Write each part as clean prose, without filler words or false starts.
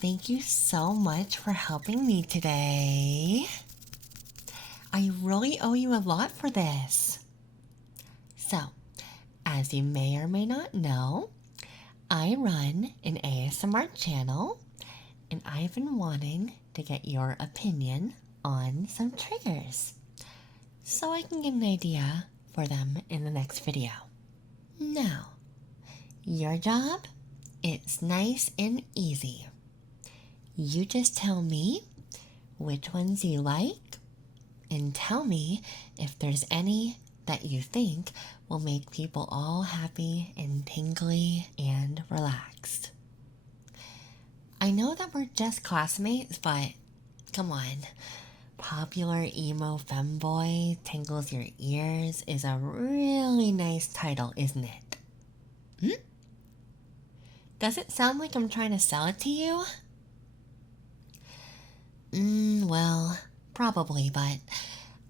Thank you so much for helping me today. I really owe you a lot for this. So, as you may or may not know, I run an ASMR channel, and I've been wanting to get your opinion on some triggers so I can get an idea for them in the next video. Now, your job, it's nice and easy. You just tell me which ones you like and tell me if there's any that you think will make people all happy and tingly and relaxed. I know that we're just classmates, but come on. Popular Emo Femboy Tingles Your Ears is a really nice title, isn't it? Does it sound like I'm trying to sell it to you? Well, probably, but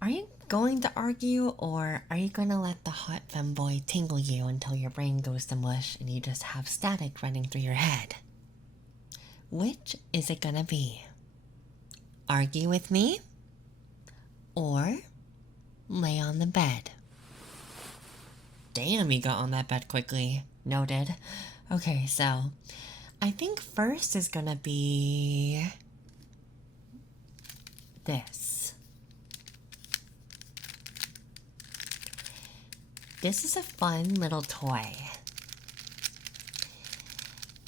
are you going to argue, or are you going to let the hot femboy tingle you until your brain goes to mush and you just have static running through your head? Which is it gonna be? Argue with me? Or lay on the bed? Damn, you got on that bed quickly. Noted. Okay, so I think first is gonna be this. This is a fun little toy.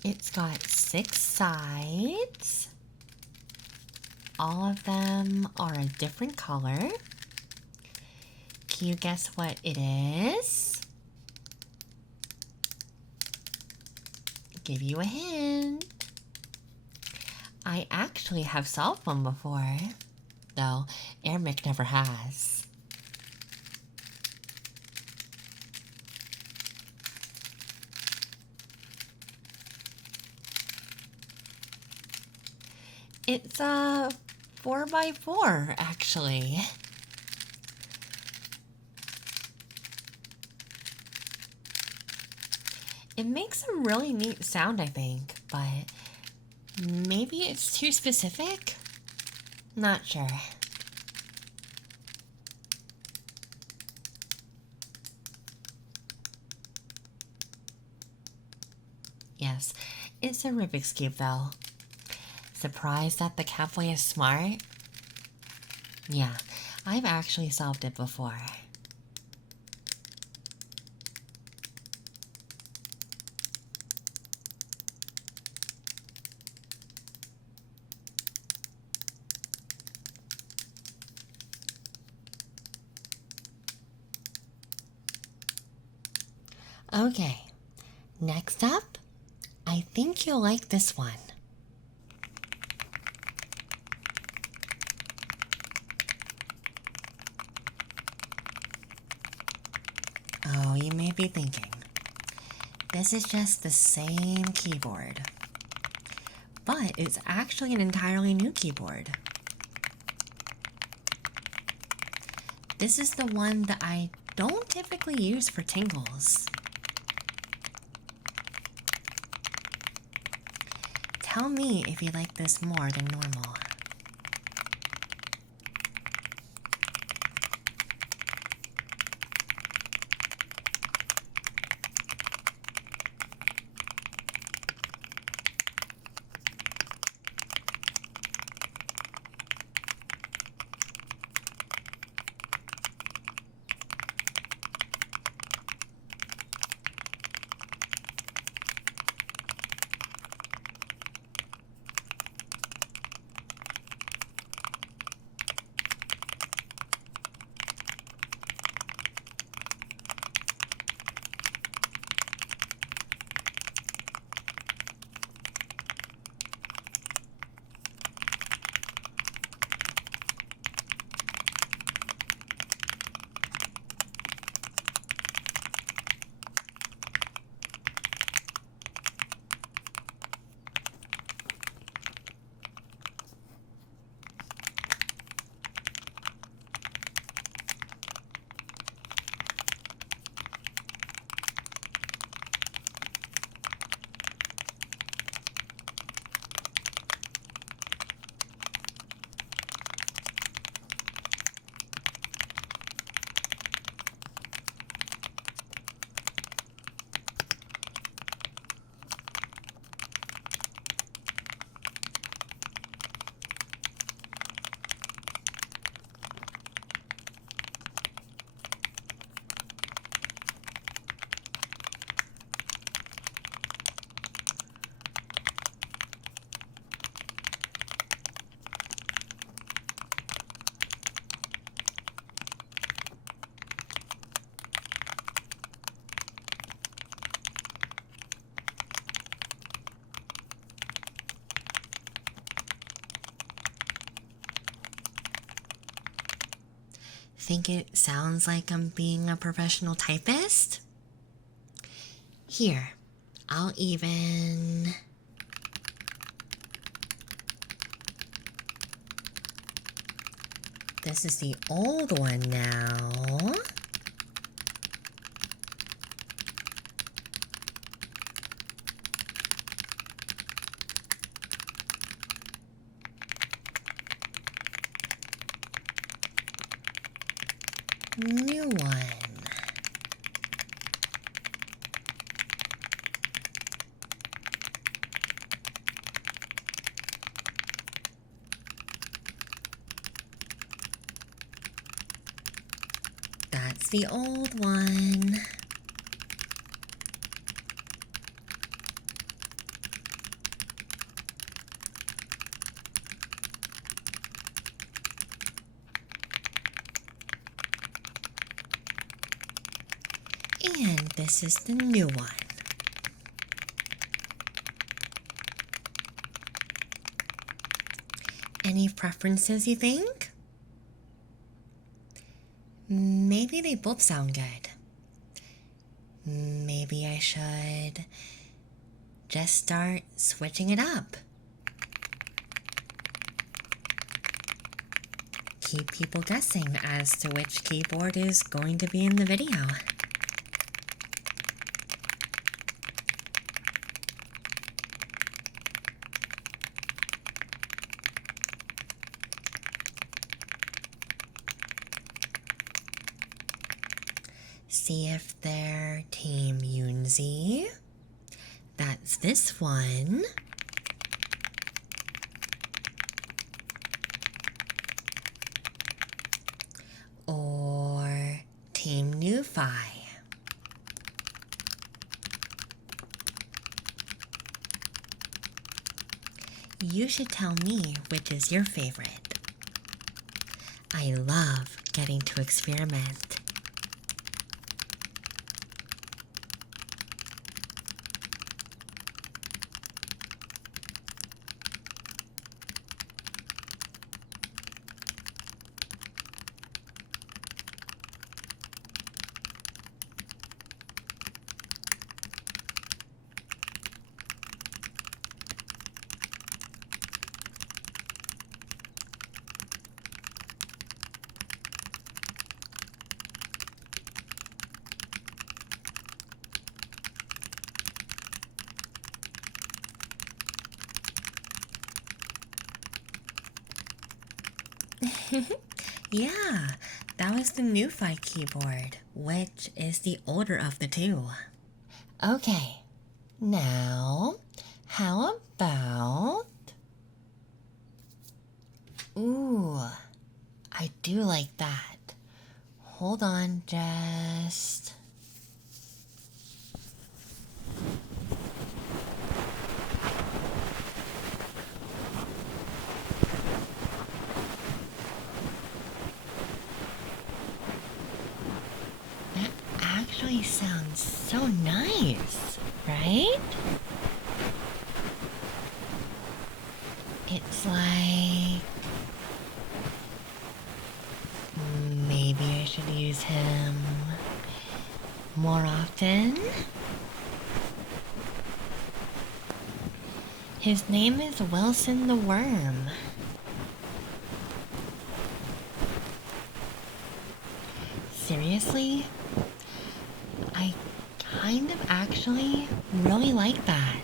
It's got 6 sides. All of them are a different color. Can you guess what it is? Give you a hint. I actually have solved one before, though Aermik never has. It's a 4x4, actually. It makes a really neat sound, I think, but maybe it's too specific? Not sure. Yes, it's a Rubik's Cube, though. Surprised that the Catboy is smart? Yeah, I've actually solved it before. Okay, next up, I think you'll like this one. Oh, you may be thinking, this is just the same keyboard. But it's actually an entirely new keyboard. This is the one that I don't typically use for tingles. Tell me if you like this more than normal. think it sounds like I'm being a professional typist? Here, I'll even... This is the old one now. New one. That's the old one. And this is the new one. Any preferences, you think? Maybe they both sound good. Maybe I should just start switching it up. Keep people guessing as to which keyboard is going to be in the video. See if they're Team Yunzi. That's this one. Or Team Nufi. You should tell me which is your favorite. I love getting to experiment. Yeah, that was the Nufi keyboard, which is the older of the two. Okay, now, how about... Ooh, I do like that. Hold on, just... Actually sounds so nice, right? It's like... Maybe I should use him more often. His name is Wilson the Worm. Seriously? I kind of actually really like that.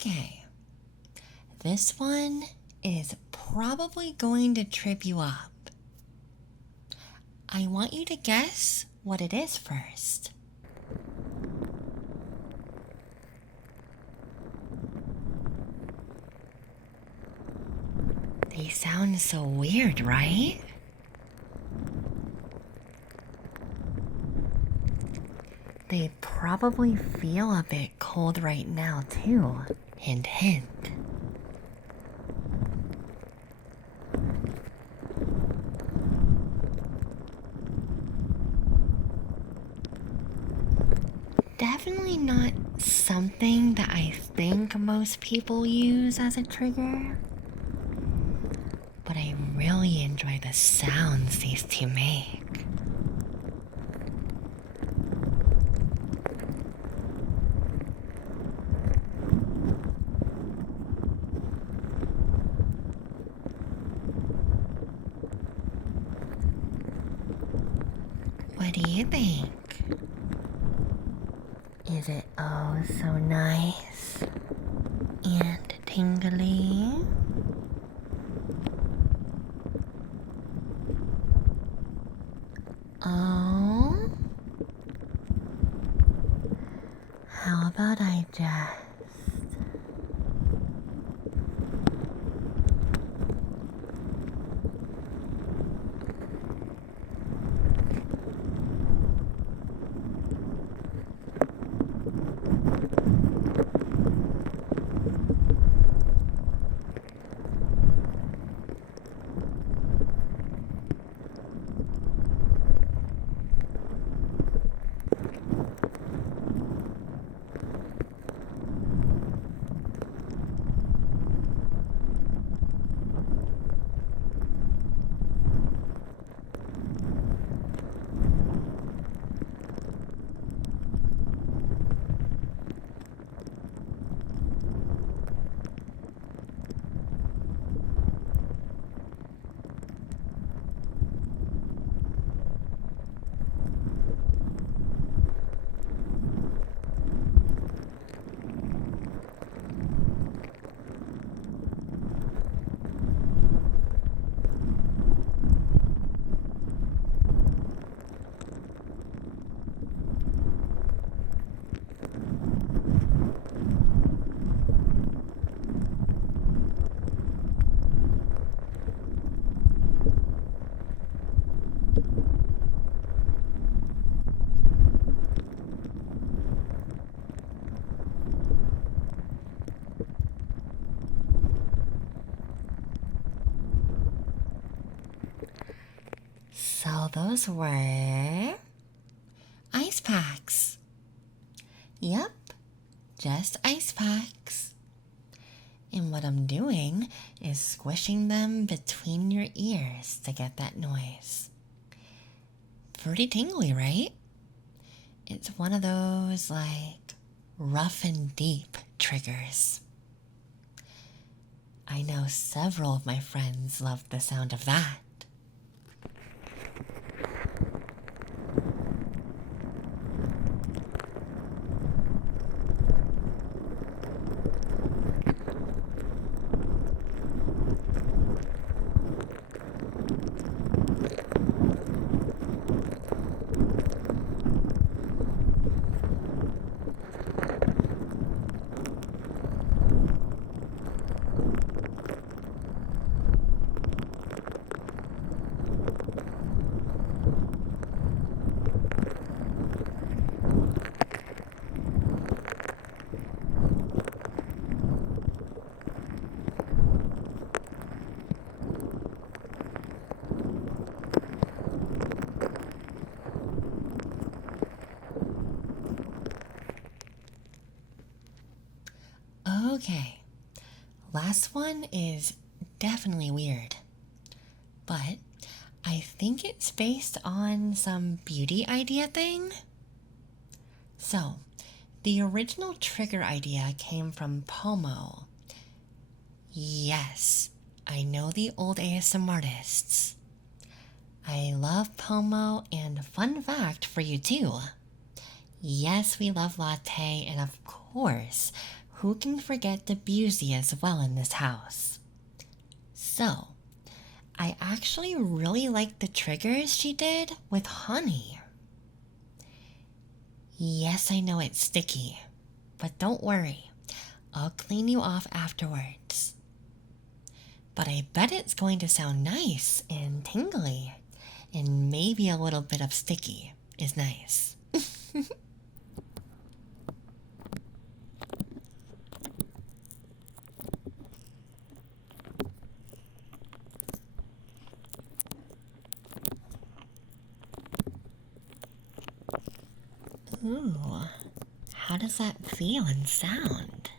Okay. This one is probably going to trip you up. I want you to guess what it is first. They sound so weird, right? They probably feel a bit cold right now, too. Hint, hint. Definitely not something that I think most people use as a trigger. But I really enjoy the sounds these two make. What do you think? Is it oh so nice and tingly? Oh? How about I just... So those were ice packs. Yep, just ice packs. And what I'm doing is squishing them between your ears to get that noise. Pretty tingly, right? It's one of those, like, rough and deep triggers. I know several of my friends love the sound of that. Okay, last one is definitely weird, but I think it's based on some beauty idea thing. So, the original trigger idea came from Pomo. Yes, I know the old ASM artists. I love Pomo, and fun fact for you too. Yes, we love latte, and of course, who can forget the beauty as well in this house? So, I actually really like the triggers she did with honey. Yes, I know it's sticky, but don't worry, I'll clean you off afterwards. But I bet it's going to sound nice and tingly, and maybe a little bit of sticky is nice. Ooh, how does that feel and sound?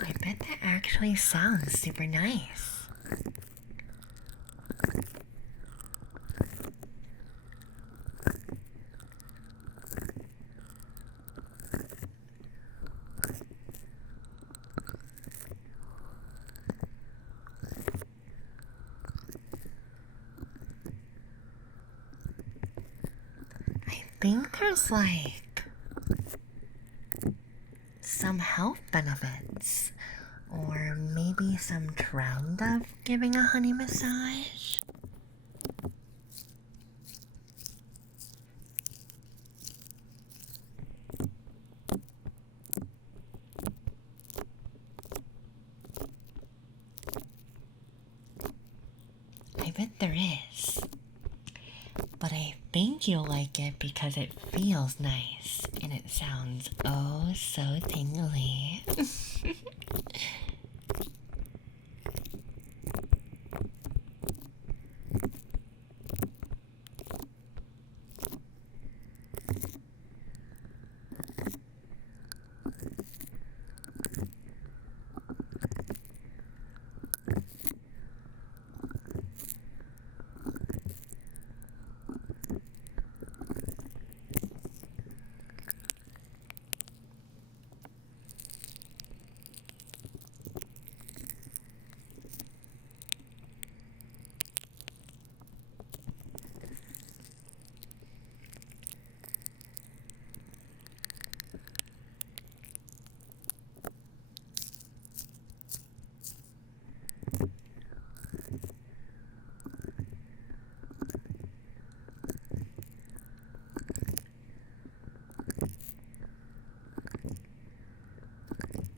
I bet that actually sounds super nice. I think there's like some health benefits, or maybe some trend of giving a honey massage. I bet there is. But I think you'll like it because it feels nice and it sounds oh so tingly.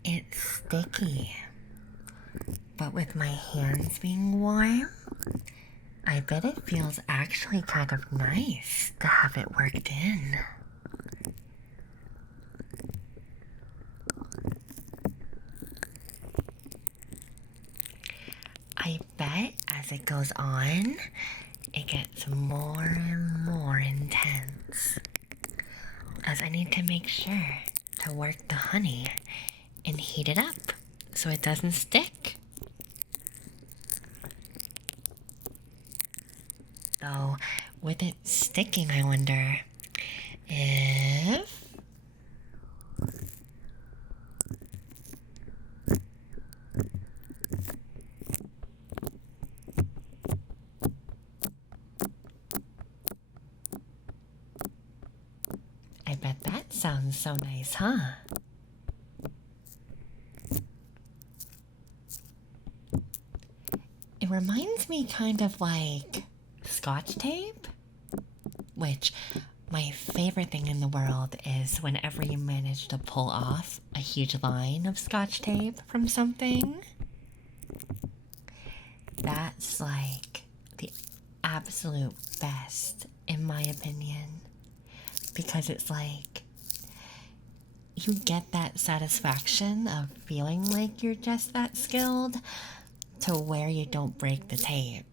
It's sticky, but with my hands being warm, I bet it feels actually kind of nice to have it worked in. I bet as it goes on, it gets more and more intense, as I need to make sure to work the honey and heat it up so it doesn't stick. Though, with it sticking, I wonder if... I bet that sounds so nice, huh? It reminds me kind of like Scotch tape, which my favorite thing in the world is whenever you manage to pull off a huge line of Scotch tape from something. That's like the absolute best, in my opinion, because it's like you get that satisfaction of feeling like you're just that skilled to where you don't break the tape.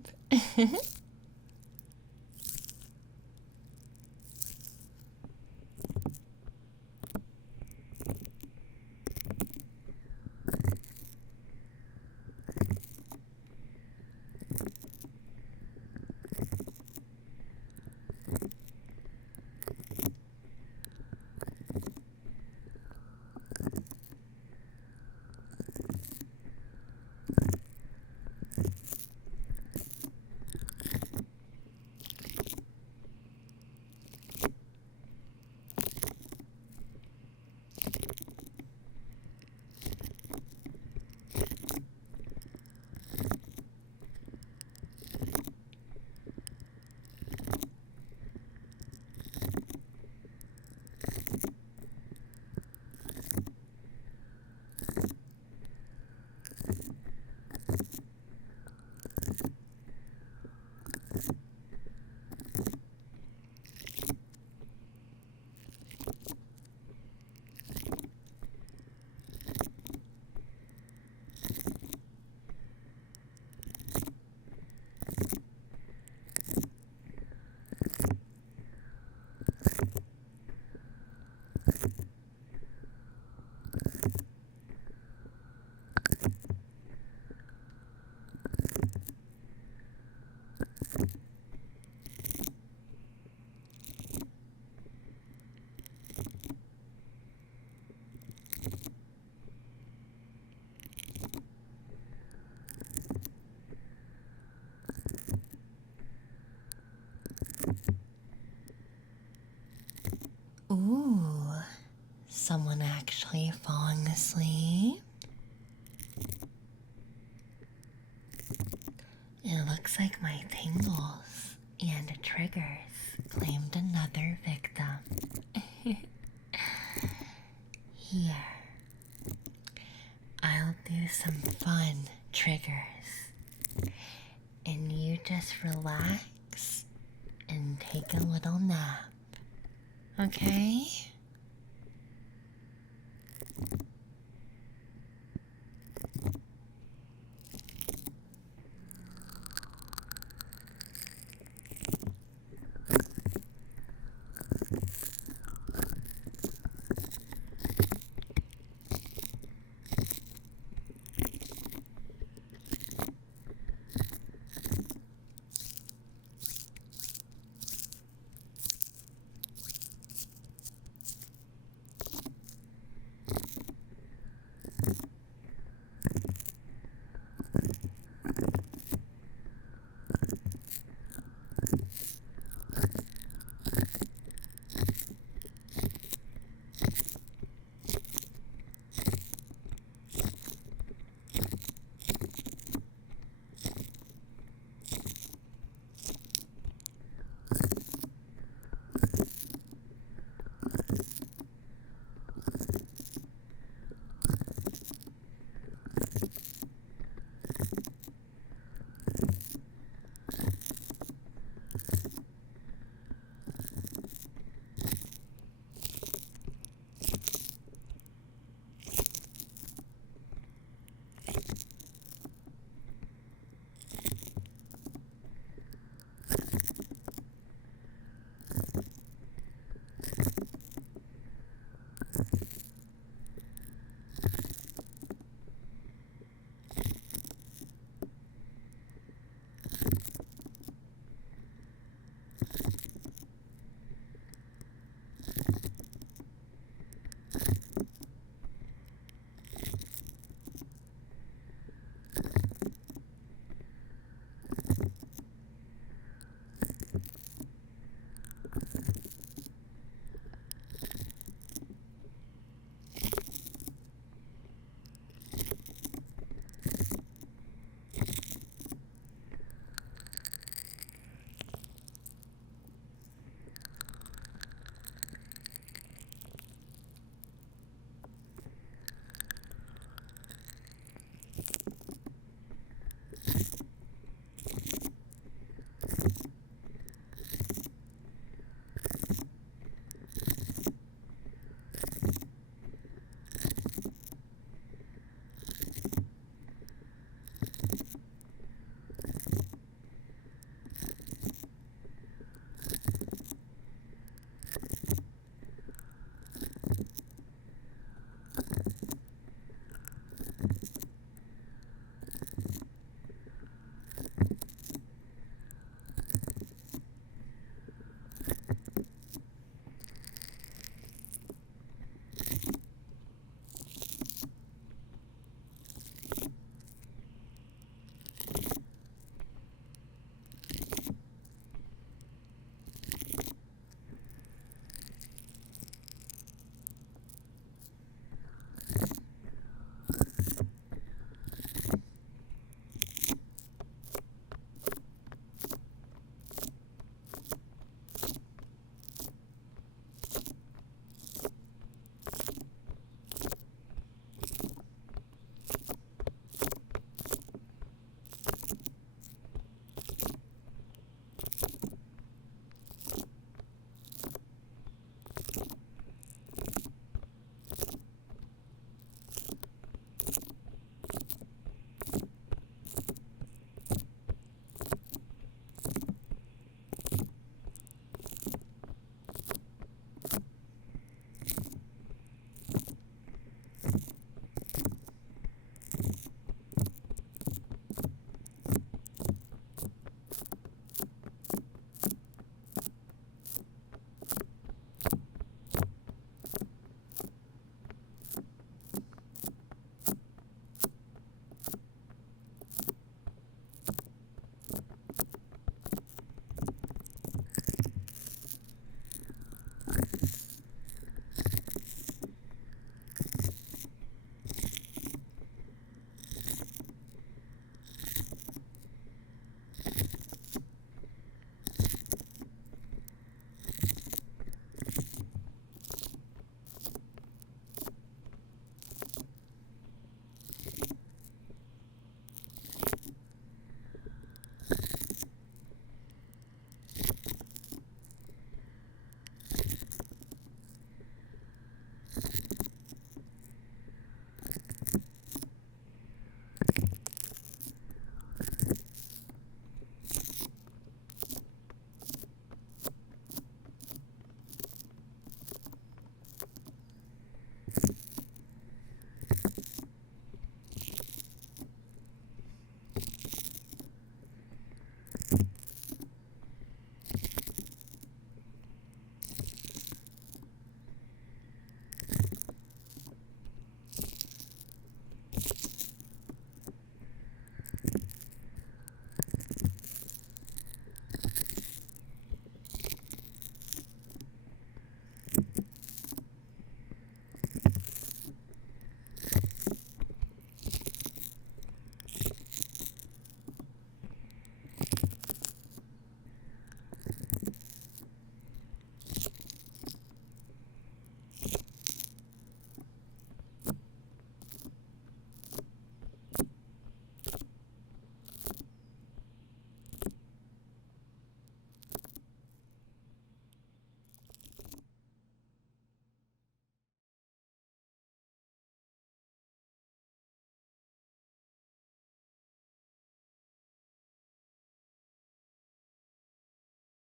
someone actually falling asleep. It looks like my tingles and triggers claimed another victim. Here, I'll do some fun triggers, and you just relax and take a little nap, okay?